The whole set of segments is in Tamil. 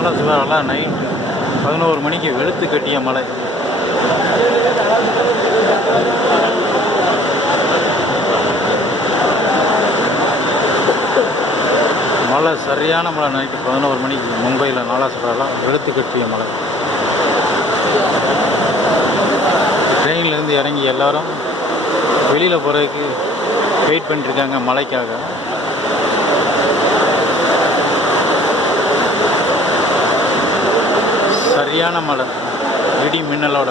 ஸ்பெஷலாக நைட் பதினோரு மணிக்கு வெளுத்து கட்டிய மலை. மழை சரியான மழை நைட்டு பதினோரு மணிக்கு மும்பையில் நாலாசுரெல்லாம் வெளுத்து கட்டிய மலை. ட்ரெயின்லேருந்து இறங்கி எல்லாரும் வெளியில் போகிறதுக்கு வெயிட் பண்ணிட்டுருக்காங்க மழைக்காக சரியான மழை. இடி மின்னலோட.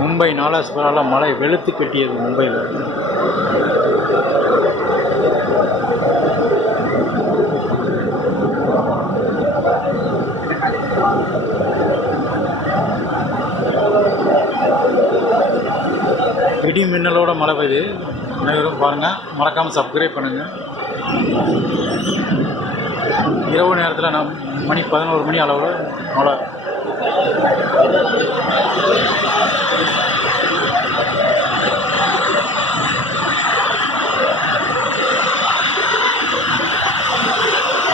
மும்பை நாலாஸ்பரால மழை வெளுத்து கட்டியது மும்பையில். இடி மின்னலோட மழை பெய்யுது அனைவரும் பாருங்கள் மறக்காமல் சப்ஸ்கிரைப் பண்ணுங்கள் இரவு நேரத்தில் நான் மணி பதினோரு மணி அளவில் மழை.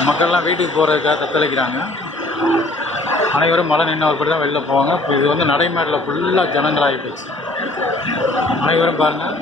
மக்கள்லாம் வீட்டுக்கு போகிறதுக்காக தத்தளிக்கிறாங்க. அனைவரும் மழை நின்று ஒரு தான் வெளில போவாங்க. இப்போ இது வந்து நடைமேடையில் ஃபுல்லாக ஜனங்களாகி போச்சு. அனைவரும் பாருங்கள்